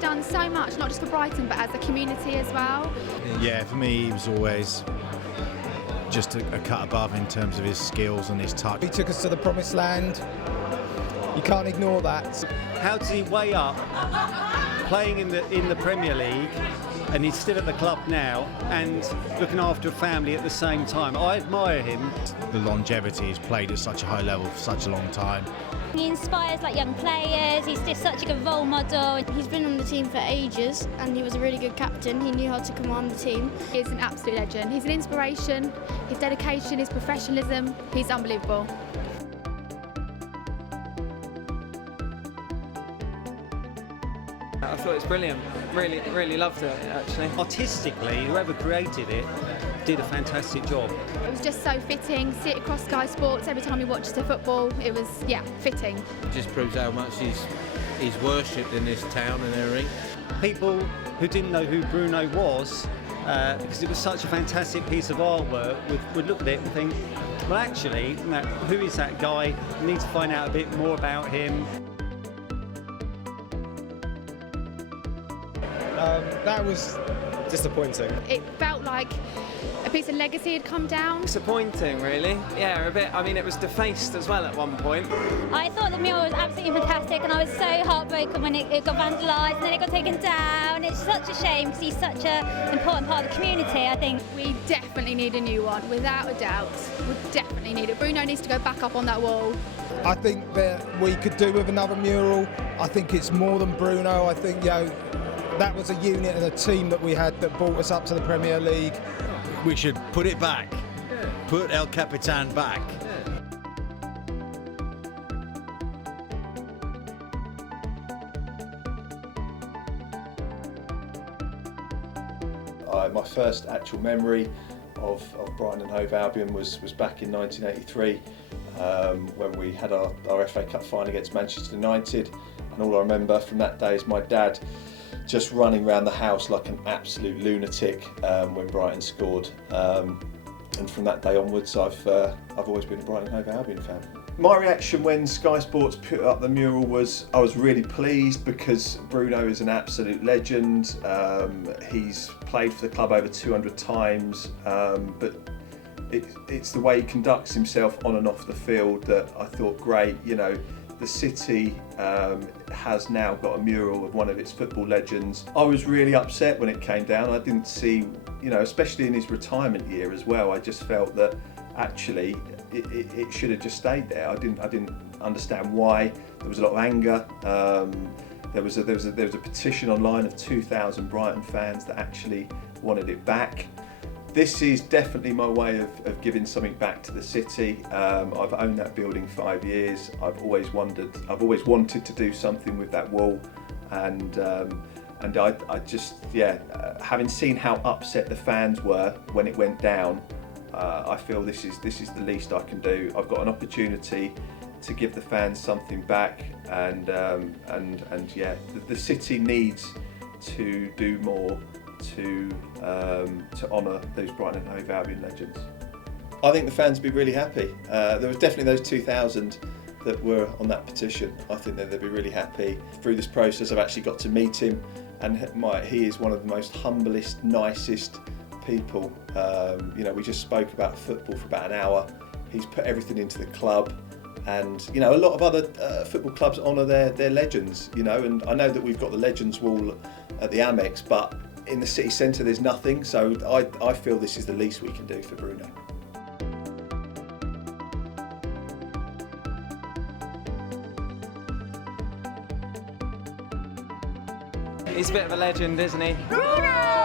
done so much, not just for Brighton, but as a community as well. Yeah, for me, he was always just a cut above in terms of his skills and his touch. He took us to the promised land. You can't ignore that. How does he weigh up playing in the Premier League, and he's still at the club now, and looking after a family at the same time? I admire him. The longevity, he's played at such a high level for such a long time. He inspires young players, he's just such a good role model. He's been on the team for ages and he was a really good captain. He knew how to command the team. He's an absolute legend. He's an inspiration. His dedication, his professionalism, he's unbelievable. I thought it was brilliant. Really loved it, actually. Artistically, whoever created it did a fantastic job. It was just so fitting. See it across Sky Sports every time we watched the football. It was, fitting. It just proves how much he's worshipped in this town and everything. People who didn't know who Bruno was, because it was such a fantastic piece of artwork, would look at it and think, well, actually, who is that guy? I need to find out a bit more about him. That was disappointing. It felt like a piece of legacy had come down. Disappointing, really. Yeah, a bit. I mean, it was defaced as well at one point. I thought the mural was absolutely fantastic, and I was so heartbroken when it got vandalised and then it got taken down. It's such a shame because he's such an important part of the community, I think. We definitely need a new one, without a doubt. We definitely need it. Bruno needs to go back up on that wall. I think that we could do with another mural. I think it's more than Bruno. I think, that was a unit and a team that we had that brought us up to the Premier League. We should put it back. Put El Capitan back. My first actual memory of Brighton and Hove Albion was back in 1983 when we had our FA Cup final against Manchester United, and all I remember from that day is my dad just running around the house like an absolute lunatic when Brighton scored, and from that day onwards I've always been a Brighton and Hove Albion fan. My reaction when Sky Sports put up the mural was I was really pleased because Bruno is an absolute legend. He's played for the club over 200 times, but it's the way he conducts himself on and off the field that I thought great. The city has now got a mural of one of its football legends. I was really upset when it came down. I didn't see, especially in his retirement year as well, I just felt that actually it should have just stayed there. I didn't understand why. There was a lot of anger. There was a petition online of 2,000 Brighton fans that actually wanted it back. This is definitely my way of giving something back to the city. I've owned that building 5 years. I've always wanted to do something with that wall, and I just, having seen how upset the fans were when it went down, I feel this is the least I can do. I've got an opportunity to give the fans something back, and the city needs to do more to honour those Brighton and Hove Albion legends. I think the fans would be really happy. There was definitely those 2,000 that were on that petition. I think that they'd be really happy. Through this process I've actually got to meet him, and he is one of the most humblest, nicest people. We just spoke about football for about an hour. He's put everything into the club, and a lot of other football clubs honour their legends, and I know that we've got the Legends Wall at the Amex, but in the city centre there's nothing, so I feel this is the least we can do for Bruno. He's a bit of a legend, isn't he? Bruno!